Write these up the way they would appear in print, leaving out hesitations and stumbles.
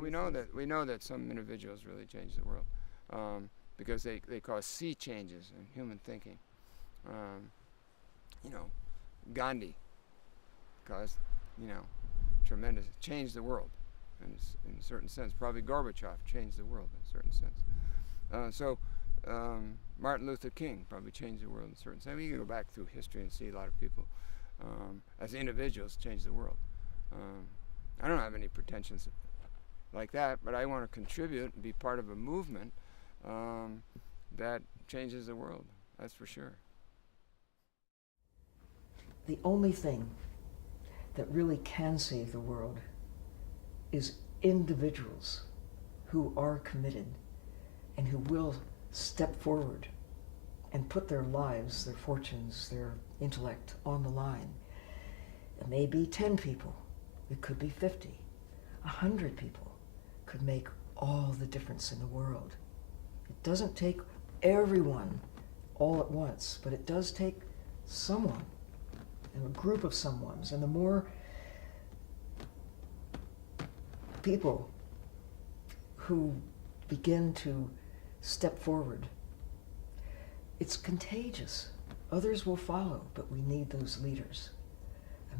We know that some individuals really change the world, because they cause sea changes in human thinking. Um, you know, Gandhi caused, tremendous, changed the world in a certain sense. Probably Gorbachev changed the world in a certain sense. Martin Luther King probably changed the world in a certain sense. You can go back through history and see a lot of people, as individuals, change the world. I don't have any pretensions like that, but I want to contribute and be part of a movement that changes the world. That's for sure. The only thing that really can save the world is individuals who are committed and who will step forward and put their lives, their fortunes, their intellect on the line. It may be 10 people, it could be 50, 100 people could make all the difference in the world. It doesn't take everyone all at once, but it does take someone and a group of someones. And the more people who begin to step forward, it's contagious. Others will follow, but we need those leaders.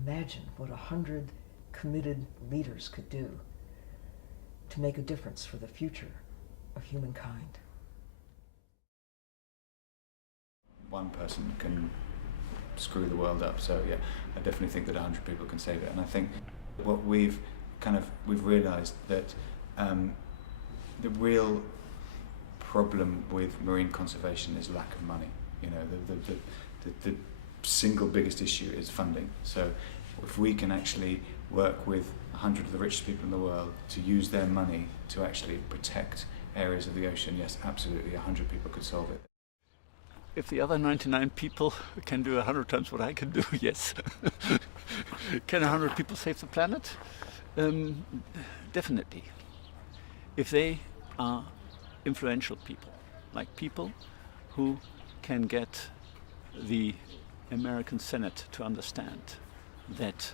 Imagine what 100 committed leaders could do to make a difference for the future of humankind. One person can screw the world up, so yeah, I definitely think that 100 people can save it. And I think what we've realised that the real problem with marine conservation is lack of money. The single biggest issue is funding. So if we can actually work with 100 of the richest people in the world to use their money to actually protect areas of the ocean, yes, absolutely, 100 people could solve it. If the other 99 people can do 100 times what I can do, yes. Can 100 people save the planet? Definitely. If they are influential people, like people who can get the American Senate to understand that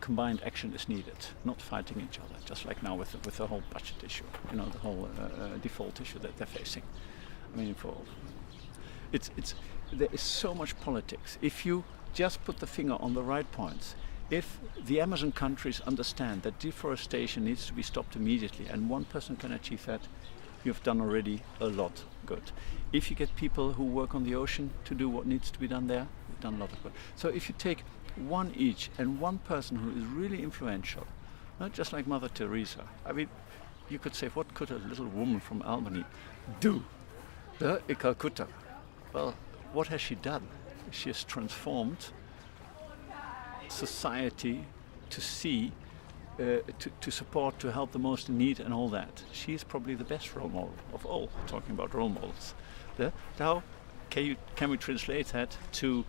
combined action is needed, not fighting each other, just like now with the whole budget issue, the whole default issue that they're facing. I mean, there is so much politics. If you just put the finger on the right points, if the Amazon countries understand that deforestation needs to be stopped immediately, and one person can achieve that, you've done already a lot good. If you get people who work on the ocean to do what needs to be done there, you've done a lot of good. So if you take one each and one person who is really influential, not just like Mother Teresa. I mean, you could say, what could a little woman from Albany do in Calcutta? Well, what has she done? She has transformed society to see, to support, to help the most in need and all that. She's probably the best role model of all, talking about role models. How can we translate that to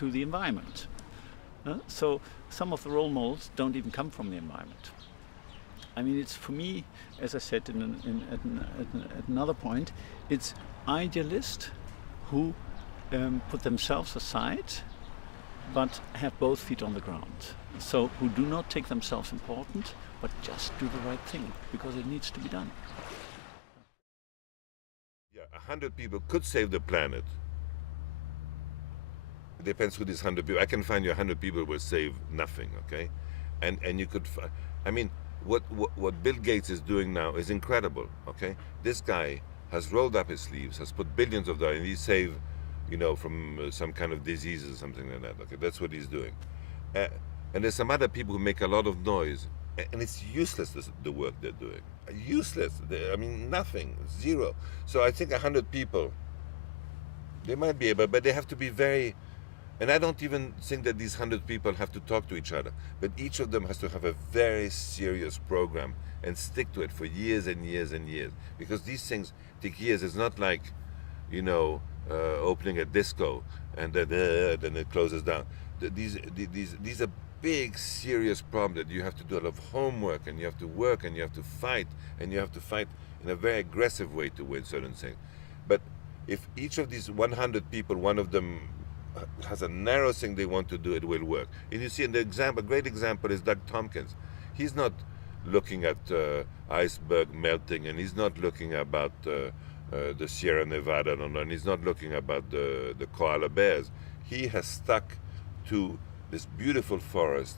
the environment? So some of the role models don't even come from the environment. I mean, it's, for me, as I said at another point, it's idealists who put themselves aside but have both feet on the ground. So who do not take themselves important, but just do the right thing because it needs to be done. Yeah, 100 people could save the planet. It depends who these 100 people. I can find you 100 people will save nothing, okay? And you could, I mean, what Bill Gates is doing now is incredible, okay? This guy has rolled up his sleeves, has put billions of dollars, and he saved, from some kind of disease or something like that, okay? That's what he's doing. And there's some other people who make a lot of noise, and it's useless, the work they're doing. Useless. I mean, nothing, zero. So I think 100 people, they might be able, but they have to be very, and I don't even think that these 100 people have to talk to each other, but each of them has to have a very serious program and stick to it for years and years and years. Because these things take years. It's not like, opening a disco and then it closes down. These are big, serious problems that you have to do a lot of homework, and you have to work, and you have to fight, and you have to fight in a very aggressive way to win certain things. But if each of these 100 people, one of them has a narrow thing they want to do, it will work. And you see, a great example is Doug Tompkins. He's not looking at iceberg melting, and he's not looking about the Sierra Nevada, and he's not looking about the koala bears. He has stuck to this beautiful forest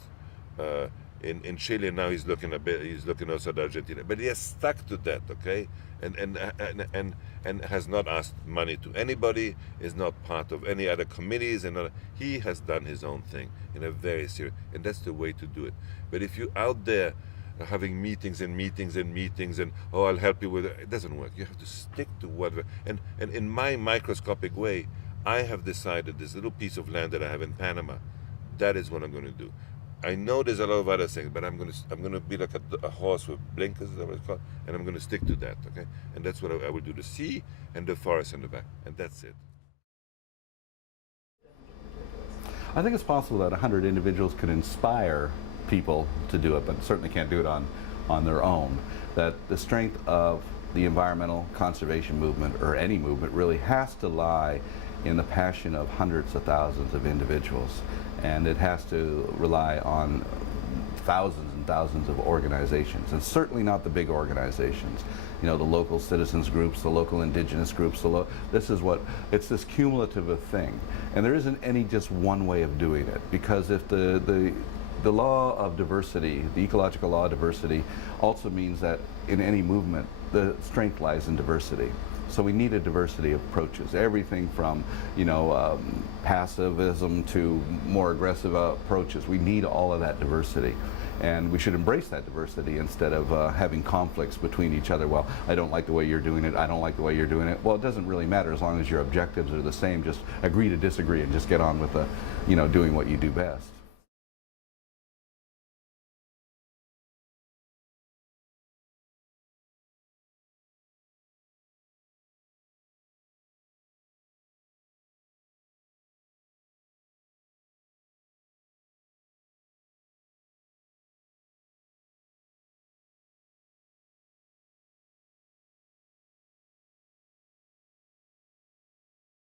in Chile. Now he's looking also at Argentina, but he has stuck to that, okay, and has not asked money to anybody, is not part of any other committees, and he has done his own thing in a very serious, and that's the way to do it. But if you're out there having meetings and meetings and meetings and, oh, I'll help you with it, it doesn't work. You have to stick to whatever. And in my microscopic way, I have decided this little piece of land that I have in Panama, that is what I'm going to do. I know there's a lot of other things, but I'm going to be like a horse with blinkers, is that what it's called? And I'm going to stick to that, okay? And that's what I will do: the sea and the forest in the back, and that's it. I think it's possible that 100 individuals could inspire people to do it, but certainly can't do it on their own. That the strength of the environmental conservation movement, or any movement, really has to lie in the passion of hundreds of thousands of individuals, and it has to rely on thousands and thousands of organizations, and certainly not the big organizations. You know, the local citizens groups, the local indigenous groups, it's this cumulative thing. And there isn't any just one way of doing it, because if the law of diversity, the ecological law of diversity, also means that in any movement, the strength lies in diversity. So we need a diversity of approaches, everything from, you know, passivism to more aggressive approaches. We need all of that diversity, and we should embrace that diversity instead of having conflicts between each other. Well, I don't like the way you're doing it, I don't like the way you're doing it. Well, it doesn't really matter as long as your objectives are the same. Just agree to disagree and just get on with the, you know, doing what you do best.